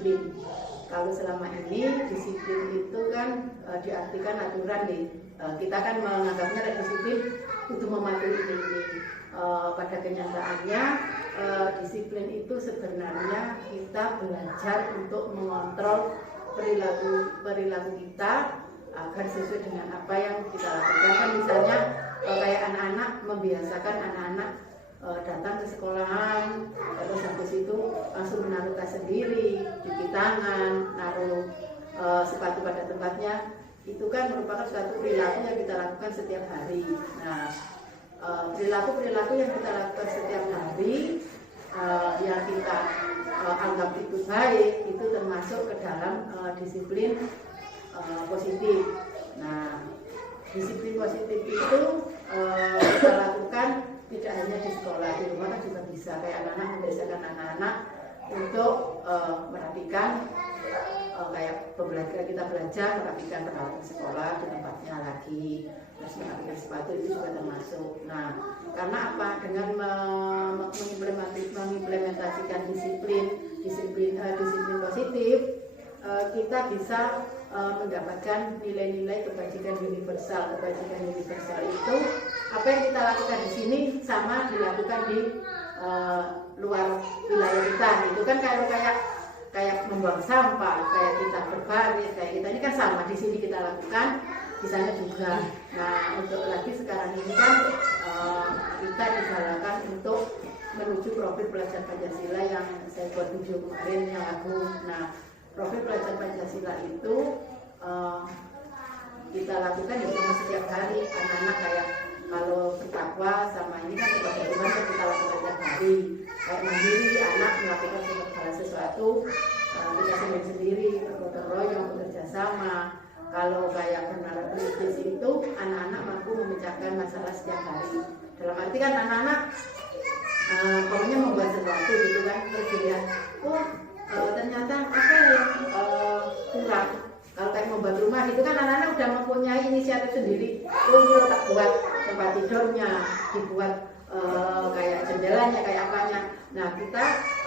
disiplin. Kalau selama ini disiplin itu kan diartikan aturan nih. Kita kan menganggapnya disiplin untuk mematuhi ini. Pada kenyataannya disiplin itu sebenarnya kita belajar untuk mengontrol perilaku kita agar sesuai dengan apa yang kita lakukan. Kan misalnya kayak anak-anak, membiasakan anak-anak datang ke sekolahan, terus habis itu langsung menaruh tas sendiri, cuci tangan, naruh sepatu pada tempatnya. Itu kan merupakan suatu perilaku yang kita lakukan setiap hari. Nah, perilaku-perilaku yang kita lakukan setiap hari yang kita anggap itu baik, itu termasuk ke dalam disiplin positif. Nah, disiplin positif itu kita lakukan tidak hanya di sekolah, di rumah kan juga bisa. Kayak anak-anak membiasakan anak-anak untuk merapikan kayak pembelajaran kita belajar merapikan peralatan sekolah di tempatnya lagi, terus merapikan sepatu itu juga termasuk. Nah, karena apa? Dengan mengimplementasikan disiplin positif, kita bisa mendapatkan nilai-nilai kebajikan universal. Kebajikan universal itu apa yang kita lakukan di sini sama dilakukan di luar wilayah kita. Itu kan kayak membuang sampah, kayak kita berbaris, kayak kita ini kan sama, di sini kita lakukan, di sana juga. Nah, untuk lagi sekarang ini kan kita digalakkan untuk menuju profil pelajar Pancasila yang saya buat video kemarin yang agung. Nah, profil pelajar Pancasila itu kita lakukan di rumah setiap hari. Anak-anak kayak kalau bertakwa sama ini kan ibadah rumah kita lakukan setiap hari. Kayak mandiri, anak melakukan segala sesuatu kita sendiri, bergotong royong, bekerja sama. Kalau kayak bernara kritis itu anak-anak mampu memecahkan masalah setiap hari. Dalam arti kan anak-anak pokoknya membuat sesuatu gitu kan, terus dilihat, ternyata apa yang kurang. Kalau kayak membuat rumah itu kan anak-anak udah mempunyai inisiatif sendiri. Ini lo tak buat tempat tidurnya, dibuat kayak jendelanya, kayak apanya. Nah, kita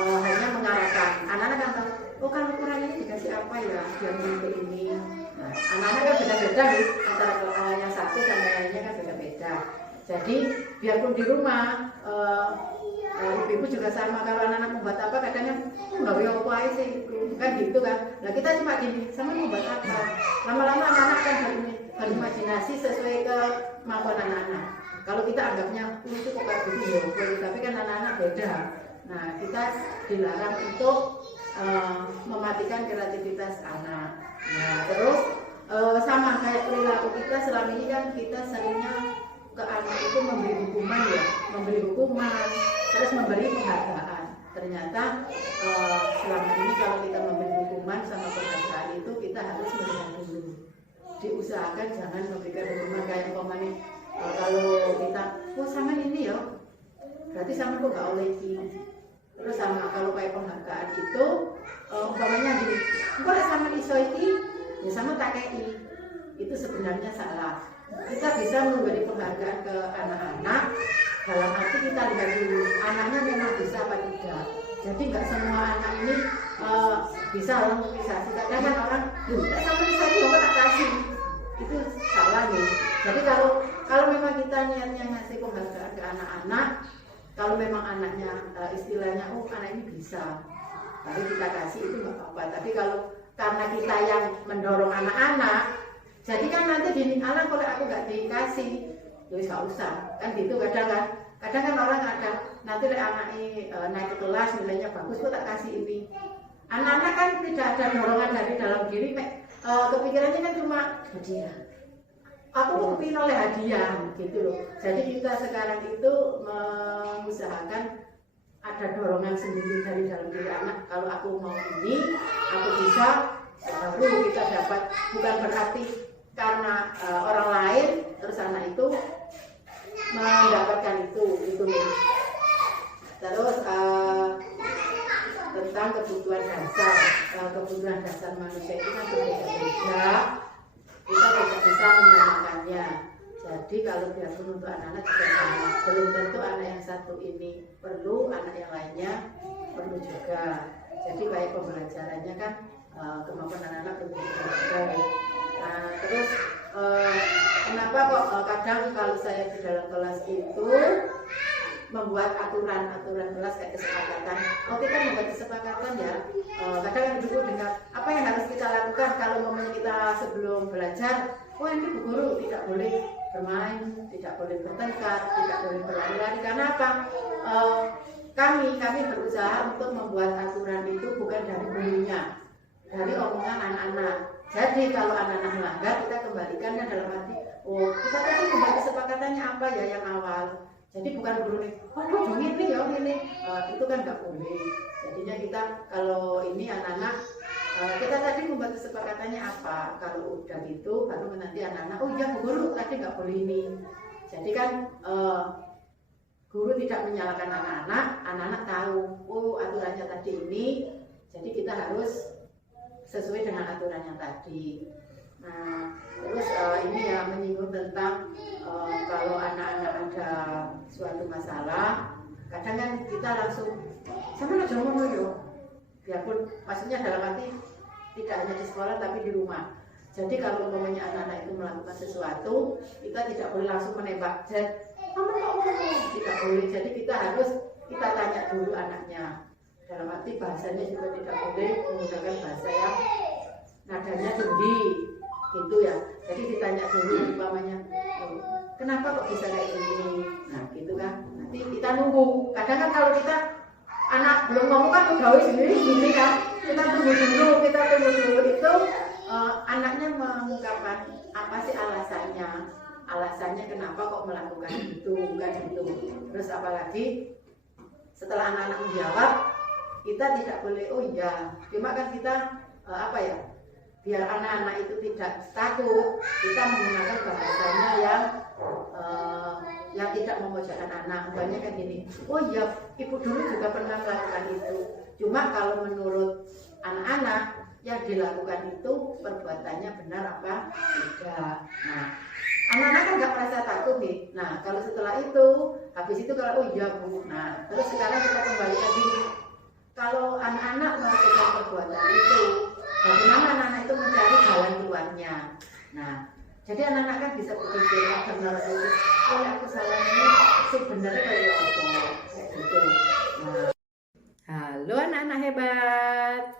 hanya mengarahkan. Anak-anak kan tahu, kalau kurang ini dikasih apa ya biar untuk ini. Nah, anak-anak kan beda-beda nih, antara yang satu sama yang lainnya kan beda-beda. Jadi biarpun di rumah ibu juga sama, kalau anak-anak membuat apa kadangnya nggak boleh apa aja sih kan gitu kan. Nah, kita cuma gini, sama membuat apa, lama-lama anak-anak kan berimajinasi sesuai kemampuan anak-anak. Kalau kita anggapnya itu kok kayak gitu ya, tapi kan anak-anak beda. Nah, kita dilarang untuk mematikan kreativitas anak. Nah, terus sama kayak perilaku kita selama ini kan kita seringnya ke anak itu memberi hukuman, terus memberi penghargaan. Ternyata selama ini kalau kita memberi hukuman sama penghargaan itu kita harus melihat dulu. Diusahakan jangan memberikan hukuman kayak umpamanya kalau kita, sama ini ya, berarti sama kok gak oleh ini. Terus sama kalau kayak penghargaan itu umpamanya gini, kalau sama iso ini, ya sama tak kei. Itu sebenarnya salah. Kita bisa memberi penghargaan ke anak-anak dalam arti kita lihat dulu anaknya memang bisa apa tidak. Jadi nggak semua anak ini bisa organisasi. Kadang kan orang, sama bisa ini tak kasih. Itu salah nih. Jadi kalau memang kita niatnya ngasih penghargaan ke anak-anak, kalau memang anaknya istilahnya anak ini bisa, tapi kita kasih itu nggak apa-apa. Tapi kalau karena kita yang mendorong anak-anak, jadi kan nanti gini, anak kalau aku nggak dikasih, ya nggak usah, kan gitu kadang kan. Kadang kan orang ada nanti anak ini naik ke kelas nilainya bagus, kok tak kasih ini. Anak-anak kan tidak ada dorongan dari dalam diri, kepikirannya kan cuma hadiah. Aku kepingin oleh hadiah gitu loh. Jadi kita sekarang itu mengusahakan ada dorongan sendiri dari dalam diri anak. Kalau aku mau ini, aku bisa, baru kita dapat. Bukan berarti karena orang lain terus anak itu mendapatkan itu. Terus tentang kebutuhan dasar manusia itu kan berbeda-beda. Kita tidak bisa menyamakannya. Jadi kalau biarpun untuk anak-anak juga sama, belum tentu anak yang satu ini perlu, anak yang lainnya perlu juga. Jadi baik pembelajarannya kan kemampuan anak-anak lebih baik. Nah, terus kenapa kok kadang kalau saya di dalam kelas itu membuat aturan kelas kayak kesepakatan. Oh, kita membuat kesepakatan ya. Kadang yang dulu dengar apa yang harus kita lakukan kalau momennya kita sebelum belajar. Oh, ini Bu Guru tidak boleh bermain, tidak boleh bertengkar, tidak boleh berlari-lari. Karena apa? Kami berusaha untuk membuat aturan itu bukan dari gurunya, dari omongan anak-anak. Jadi kalau anak-anak melanggar, kita kembalikannya dalam arti, oh kita tadi membuat kesepakatannya apa ya yang awal. Jadi bukan guru nih, oh begini ya ini, itu kan nggak boleh. Jadinya kita kalau ini anak-anak, kita tadi membuat kesepakatannya apa. Kalau udah gitu, baru nanti anak-anak, oh iya Bu Guru tadi nggak boleh ini. Jadi kan guru tidak menyalahkan anak-anak tahu, oh aturannya tadi ini, jadi kita harus sesuai dengan aturan yang tadi. Nah, terus ini ya menyinggung tentang kalau anak-anak ada suatu masalah, kadang kan kita langsung sama aja ngomong yo, biarpun maksudnya dalam arti tidak hanya di sekolah tapi di rumah. Jadi kalau umpamanya anak-anak itu melakukan sesuatu, kita tidak boleh langsung menembak. Tidak boleh. Jadi kita harus tanya dulu anaknya. Dalam arti bahasanya juga tidak boleh menggunakan bahasa yang nadanya tinggi, gitu ya. Jadi ditanya dulu umpamanya, kenapa kok bisa kayak gini? Nah, gitu kan. Nanti kita nunggu. Kadang kan kalau kita anak belum ngomong kan udah sendiri gini kan. Kita tunggu dulu itu anaknya mengungkapkan apa sih alasannya kenapa kok melakukan itu, bukan itu. Terus apalagi setelah anak-anak menjawab, kita tidak boleh oh iya, cuma kan kita biar anak-anak itu tidak takut, kita menggunakan bahasanya yang tidak memojokkan anak. Banyak kan gini, oh iya ibu dulu juga pernah melakukan itu, cuma kalau menurut anak-anak yang dilakukan itu perbuatannya benar apa tidak. Nah, anak-anak kan nggak merasa takut nih. Nah, kalau setelah itu, habis itu kalau oh iya Bu. Nah, terus sekarang kita kembalikan gini. Kalau anak-anak melakukan perbuatan itu, bagaimana anak-anak itu mencari jalan keluarnya. Nah, jadi anak-anak kan bisa berpikir benar itu. Oh, aku salah ini sebenarnya kayak apa? Kayak gitu. Nah. Halo anak-anak hebat.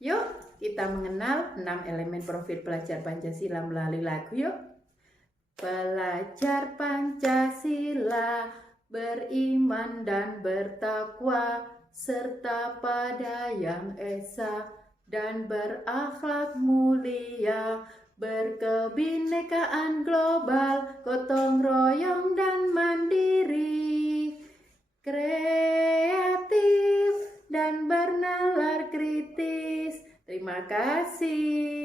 Yuk, kita mengenal 6 elemen profil pelajar Pancasila melalui lagu yuk. Belajar Pancasila, beriman dan bertakwa, serta pada yang esa dan berakhlak mulia, berkebinekaan global, gotong royong dan mandiri, kreatif dan bernalar kritis. Terima kasih.